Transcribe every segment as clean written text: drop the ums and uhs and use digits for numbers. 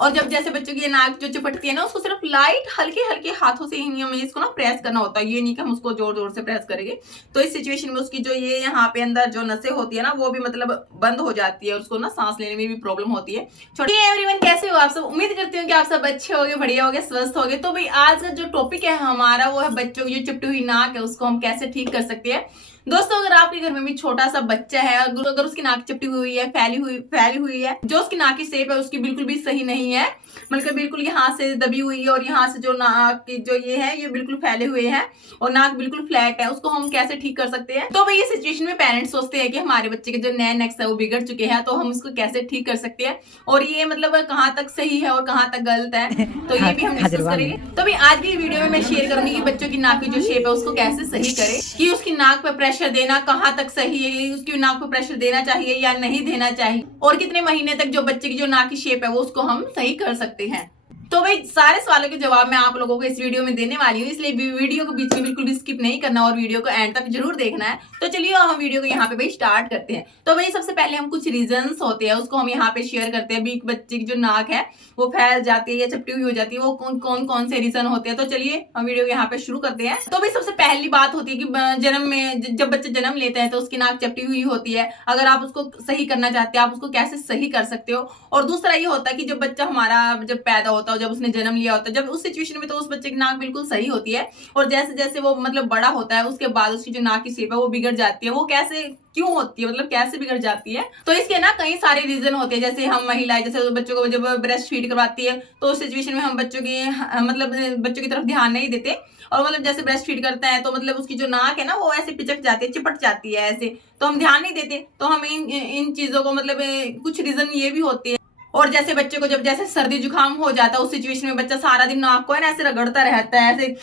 और जब जैसे बच्चों की ये नाक जो चिपटती है ना, उसको सिर्फ लाइट हल्के हल्के हाथों से ही हमें इसको ना प्रेस करना होता है। ये नहीं कि हम उसको जोर जोर से प्रेस करेंगे, तो इस सिचुएशन में उसकी जो ये यहाँ पे अंदर जो नसें होती है ना, वो भी मतलब बंद हो जाती है, उसको ना सांस लेने में भी प्रॉब्लम होती है। छोटे एवरीवन, कैसे हो आप सब? उम्मीद करती हूँ कि आप सब अच्छे होगे, बढ़िया होगे, स्वस्थ होगे। तो भाई आज का जो टॉपिक है हमारा, वो है बच्चों की जो चिपटी हुई नाक है, उसको हम कैसे ठीक कर सकते हैं। दोस्तों, अगर आपके घर में भी छोटा सा बच्चा है, अगर उसकी नाक चिपटी हुई है, फैली हुई है, जो उसकी नाक की शेप है उसकी बिल्कुल भी सही नहीं है, मतलब बिल्कुल यहाँ से दबी हुई है और यहाँ से जो नाक की जो ये है, ये बिल्कुल फैले हुए हैं और नाक बिल्कुल फ्लैट है, उसको हम कैसे ठीक कर सकते हैं। तो भाई ये सिचुएशन में पेरेंट्स सोचते हैं कि हमारे बच्चे के जो नए नेक्स है वो बिगड़ चुके हैं, तो हम इसको कैसे ठीक कर सकते हैं और ये मतलब कहाँ तक सही है और कहाँ तक गलत है, तो ये भी हम डिस्कस करेंगे। तो भाई आज की वीडियो में मैं शेयर करूंगी कि बच्चों की नाक की जो शेप है उसको कैसे सही करें, कि उसकी नाक पे प्रेशर देना कहाँ तक सही है, उसकी नाक पे प्रेशर देना चाहिए या नहीं देना चाहिए, और कितने महीने तक जो बच्चे की जो नाक की शेप है वो उसको हम सही कर सकते हैं। तो भाई सारे सवालों के जवाब मैं आप लोगों को इस वीडियो में देने वाली हूँ, इसलिए वीडियो को बीच में बिल्कुल भी स्किप नहीं करना और वीडियो को एंड तक जरूर देखना है। तो चलिए हम वीडियो को यहाँ पे भाई स्टार्ट करते हैं। तो भाई सबसे पहले हम कुछ रीजंस होते हैं उसको हम यहाँ पे शेयर करते हैं, भी बच्चे की जो नाक है वो फैल जाती है या चिपटी हुई हो जाती है, वो कौन से रीजन होते हैं। तो चलिए हम वीडियो को यहाँ पे शुरू करते हैं। तो भाई सबसे पहली बात होती है कि जन्म में जब बच्चे जन्म लेते हैं तो उसकी नाक चिपटी हुई होती है। अगर आप उसको सही करना चाहते हैं, आप उसको कैसे सही कर सकते हो। और दूसरा ये होता है कि जब बच्चा हमारा जब पैदा होता है, जब उसने जन्म लिया होता है, जब उस सिचुएशन में तो उस बच्चे की नाक बिल्कुल सही होती है, और जैसे जैसे वो मतलब बड़ा होता है उसके बाद उसकी जो नाक की शेप है वो बिगड़ जाती है। वो कैसे क्यों होती है, मतलब कैसे बिगड़ जाती है? तो इसके ना कई सारे रीजन होते हैं। जैसे हम महिलाएं जैसे बच्चों को जब ब्रेस्ट फीड करवाती है तो उस सिचुएशन में हम बच्चों की मतलब बच्चों की तरफ ध्यान नहीं देते, और मतलब जैसे ब्रेस्ट फीड करता है तो मतलब उसकी जो नाक है ना वो ऐसे पिचक जाती है, चिपट जाती है ऐसे, तो हम ध्यान नहीं देते। तो हम इन चीजों को मतलब कुछ रीजन ये भी होते हैं। और जैसे बच्चे को जब जैसे सर्दी जुकाम हो जाता है, उस सिचुएशन में बच्चा सारा दिन नाक को है ना ऐसे रगड़ता रहता है, ऐसे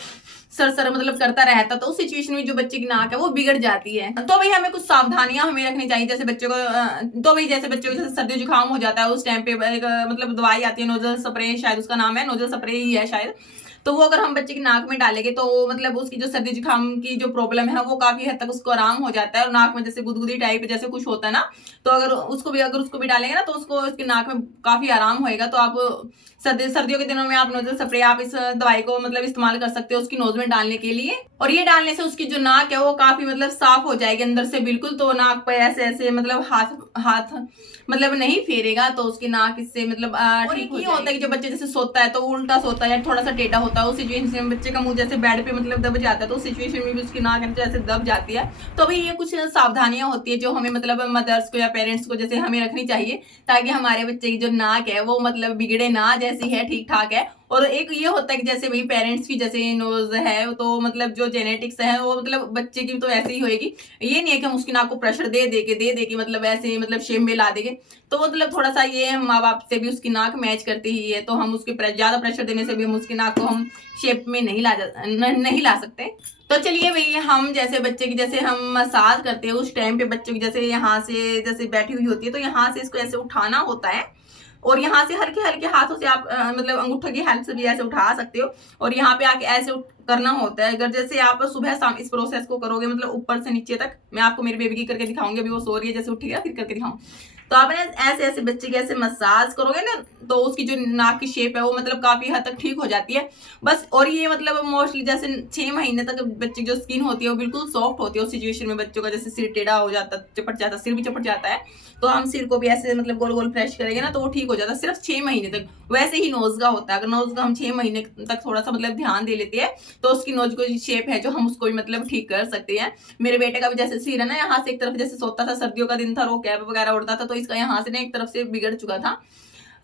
सर मतलब करता रहता है, तो उस सिचुएशन में जो बच्चे की नाक है वो बिगड़ जाती है। तो भाई हमें कुछ सावधानियां हमें रखनी चाहिए। जैसे बच्चे को तो भाई जैसे बच्चे को जैसे सर्दी जुकाम हो जाता है उस टाइम पे मतलब दवाई आती है नोजल स्प्रे, शायद उसका नाम है नोजल स्प्रे ही है शायद। तो वो अगर हम बच्चे की नाक में डालेंगे तो मतलब उसकी जो सर्दी जुकाम की जो प्रॉब्लम है वो काफी हद तक उसको आराम हो जाता है, और नाक में जैसे गुदगुदी टाइप जैसे कुछ होता है ना, तो अगर उसको भी डालेंगे ना तो उसको उसकी नाक में काफी आराम होएगा। तो आप सर्दियों के दिनों में आप नोजल स्प्रे आप इस दवाई को मतलब इस्तेमाल कर सकते हो उसकी नोज में डालने के लिए, और ये डालने से उसकी जो नाक है वो काफी मतलब साफ हो जाएगी अंदर से बिल्कुल। तो नाक पे ऐसे ऐसे मतलब हाथ मतलब नहीं फेरेगा, तो उसकी नाक इससे मतलब ठीक हो होता है कि जब बच्चे जैसे सोता है तो उल्टा सोता है या थोड़ा सा टेढ़ा होता है, उस सिचुएशन में बच्चे का मुंह जैसे बेड पे मतलब दब जाता है, तो उस सिचुएशन में भी उसकी नाक जैसे दब जाती है। तो भाई ये कुछ सावधानियां होती है जो हमें मतलब मदर्स को या पेरेंट्स को जैसे हमें रखनी चाहिए, ताकि हमारे बच्चे की जो नाक है वो मतलब बिगड़े ना, जैसी है ठीक ठाक है। और एक ये होता है कि जैसे भाई पेरेंट्स की जैसे नोज है तो मतलब जो जेनेटिक्स है वो मतलब बच्चे की तो ऐसे ही होएगी। ये नहीं है कि हम उसकी नाक को प्रेशर दे के मतलब ऐसे मतलब शेप में ला देंगे, तो मतलब थोड़ा सा ये माँ बाप से भी उसकी नाक मैच करती ही है, तो हम उसके ज्यादा प्रेशर देने से भी हम उसकी नाक को हम शेप में नहीं ला सकते। तो चलिए भाई हम जैसे बच्चे की जैसे हम मसाज करते हैं उस टाइम पे बच्चे की जैसे यहाँ से जैसे बैठी हुई होती है, तो यहाँ से इसको ऐसे उठाना होता है, और यहाँ से हल्के हल्के हाथों से आप मतलब अंगूठे की हेल्प से भी ऐसे उठा सकते हो, और यहाँ पे आके ऐसे करना होता है। अगर जैसे आप सुबह शाम इस प्रोसेस को करोगे मतलब ऊपर से नीचे तक, मैं आपको मेरी बेबी की करके दिखाऊंगी, अभी वो सो रही है, जैसे उठेगा फिर करके दिखाऊं। तो आप ऐसे ऐसे बच्चे की ऐसे मसाज करोगे ना तो उसकी जो नाक की शेप है वो मतलब काफी हद तक ठीक हो जाती है बस। और ये मतलब मोस्टली जैसे 6 महीने तक बच्चे की जो स्किन होती है वो बिल्कुल सॉफ्ट होती है। उस सिचुएशन में बच्चों का जैसे सिर टेढ़ा हो जाता, चपट जाता, सिर भी चपट जाता है, तो हम सिर को भी ऐसे मतलब गोल गोल फ्रेश करेंगे ना तो वो ठीक हो जाता है सिर्फ 6 महीने तक। वैसे ही नोज का होता है, अगर नोज का हम 6 महीने तक थोड़ा सा मतलब ध्यान दे लेते हैं तो उसकी नोज को शेप है जो हम उसको भी मतलब ठीक कर सकते हैं। मेरे बेटे का भी जैसे सिर है ना यहाँ से एक तरफ जैसे सोता था, सर्दियों का दिन था, वो कैप वगैरह उड़ता था, तो इसका यहाँ से ना एक तरफ से बिगड़ चुका था,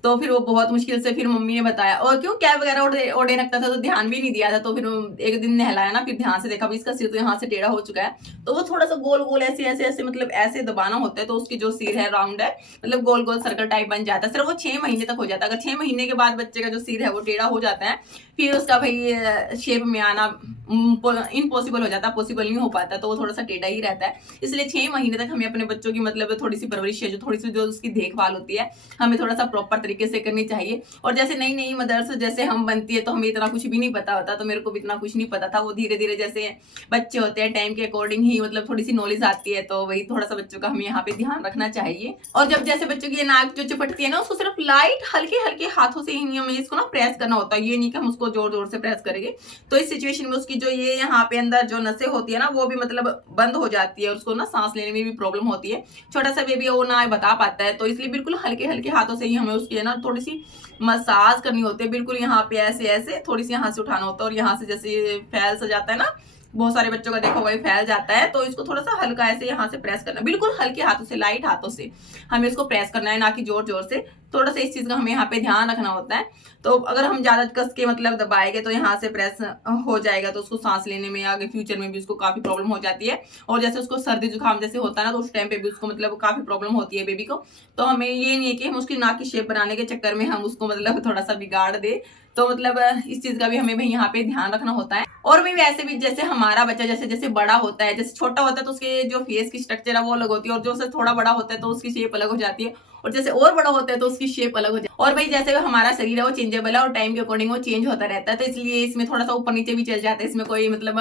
तो फिर वो बहुत मुश्किल से फिर मम्मी ने बताया, और क्यों कैप वगैरह ओढ़े रखता था तो ध्यान भी नहीं दिया था, तो फिर एक दिन नहलाया ना फिर ध्यान से देखा भी इसका सिर तो यहाँ से टेढ़ा हो चुका है, तो वो थोड़ा सा गोल गोल ऐसे ऐसे ऐसे मतलब ऐसे दबाना होता है, तो उसकी जो सिर है राउंड है मतलब गोल गोल सर्कल टाइप बन जाता है। सिर्फ वो 6 महीने तक हो जाता है। अगर 6 महीने के बाद बच्चे का जो सिर है वो टेढ़ा हो जाता है फिर उसका भाई शेप में आना इम्पॉसिबल हो जाता है, पॉसिबल नहीं हो पाता, तो वो थोड़ा सा टेढ़ा ही रहता है। इसलिए 6 महीने तक हमें अपने बच्चों की मतलब थोड़ी सी परवरिश है, जो थोड़ी सी जो उसकी देखभाल होती है हमें थोड़ा सा प्रॉपर तरीके से करनी चाहिए। और जैसे नई नई मदर्स जैसे हम बनती है तो हमें इतना कुछ भी नहीं पता होता, तो मेरे को भी इतना कुछ नहीं पता था। वो धीरे धीरे जैसे बच्चे होते हैं टाइम के अकॉर्डिंग ही मतलब थोड़ी सी नॉलेज आती है, तो वही थोड़ा सा बच्चों का हमें यहाँ पे ध्यान रखना चाहिए। और जब जैसे बच्चों की नाक जो चिपटती है ना, उसको सिर्फ लाइट हल्के हल्के हाथों से ही हमें इसको ना प्रेस करना होता है। ये नहीं कि हम उसको जोर जोर से प्रेस करेंगे, तो इस सिचुएशन में उसकी जो ये यहाँ पे अंदर जो नसें होती है ना, वो भी मतलब बंद हो जाती है, उसको ना सांस लेने में भी प्रॉब्लम होती है। छोटा सा बेबी वो ना बता पाता है, तो इसलिए बिल्कुल हल्के हल्के हाथों से ही हमें उसकी है ना थोड़ी सी मसाज करनी होती है। बिल्कुल यहाँ पे ऐसे ऐसे थोड़ी सी यहाँ से उठाना होता है, और यहाँ से जैसे फैल सा जाता है ना, बहुत सारे बच्चों का देखो वही फैल जाता है, तो इसको थोड़ा सा हल्का ऐसे यहाँ से प्रेस करना, बिल्कुल हल्के हाथों से, लाइट हाथों से हमें इसको प्रेस करना है, ना कि जोर जोर से। थोड़ा सा इस चीज का हमें यहाँ पे ध्यान रखना होता है। तो अगर हम ज्यादा कस के मतलब दबाएंगे तो यहाँ से प्रेस हो जाएगा, तो उसको सांस लेने में आगे फ्यूचर में भी उसको काफी प्रॉब्लम हो जाती है। और जैसे उसको सर्दी जुकाम जैसे होता है ना, तो उस टाइम पे भी उसको मतलब काफी प्रॉब्लम होती है बेबी को। तो हमें ये नहीं है कि हम उसकी नाक की शेप बनाने के चक्कर में हम उसको मतलब थोड़ा सा बिगाड़ दे, तो मतलब इस चीज का भी हमें भाई यहाँ पे ध्यान रखना होता है। और भी वैसे भी जैसे हमारा बच्चा जैसे जैसे बड़ा होता है, जैसे छोटा होता है तो उसके जो फेस की स्ट्रक्चर है वो अलग होती है, और जो उससे थोड़ा बड़ा होता है तो उसकी शेप अलग हो जाती है, और जैसे और बड़ा होता है तो उसकी शेप अलग हो जाती है। और भाई जैसे हमारा शरीर है वो चेंजेबल है, और टाइम के अकॉर्डिंग वो चेंज होता रहता है, तो इसलिए इसमें थोड़ा सा ऊपर नीचे भी चल जाता है, इसमें कोई मतलब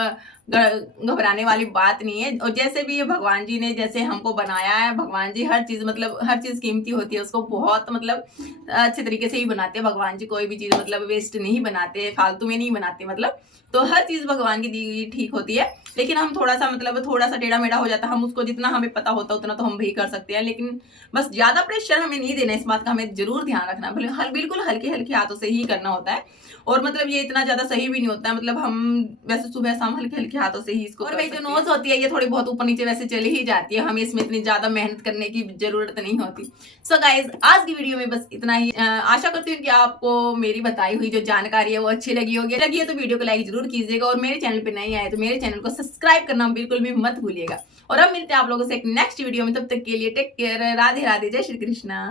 घबराने वाली बात नहीं है। और जैसे भी ये भगवान जी ने जैसे हमको बनाया है, भगवान जी हर चीज मतलब हर चीज कीमती होती है, उसको बहुत मतलब अच्छे तरीके से ही बनाते हैं भगवान जी। कोई भी चीज मतलब वेस्ट नहीं बनाते, फालतू में नहीं बनाते मतलब। तो हर चीज भगवान की दी हुई ठीक होती है, लेकिन हम थोड़ा सा मतलब थोड़ा सा टेढ़ा मेढ़ा हो जाता है, हम उसको जितना हमें पता होता है उतना तो हम भी कर सकते हैं, लेकिन बस ज्यादा प्रेशर हमें नहीं देना, इस बात का हमें जरूर ध्यान रखना। बिल्कुल हल्के हल्के हाथों से ही करना होता है, और मतलब ये इतना ज्यादा सही भी नहीं होता है, मतलब हम वैसे सुबह शाम हल्के हल्के हाथों से ही इसको। और भाई जो नोज होती है ये थोड़ी बहुत ऊपर नीचे वैसे चली ही जाती है, हमें इसमें इतनी ज्यादा मेहनत करने की जरूरत नहीं होती। सो गाइज आज की वीडियो में बस इतना ही। आशा करती हूँ कि आपको मेरी बताई हुई जो जानकारी है वो अच्छी लगी होगी। लगी है तो वीडियो को लाइक जरूर कीजिएगा, और मेरे चैनल पे नहीं आए तो मेरे चैनल को सब्सक्राइब करना बिल्कुल भी मत भूलिएगा। और अब मिलते हैं आप लोगों से एक नेक्स्ट वीडियो में, तब तक के लिए टेक केयर, राधे राधे, जय श्री कृष्णा।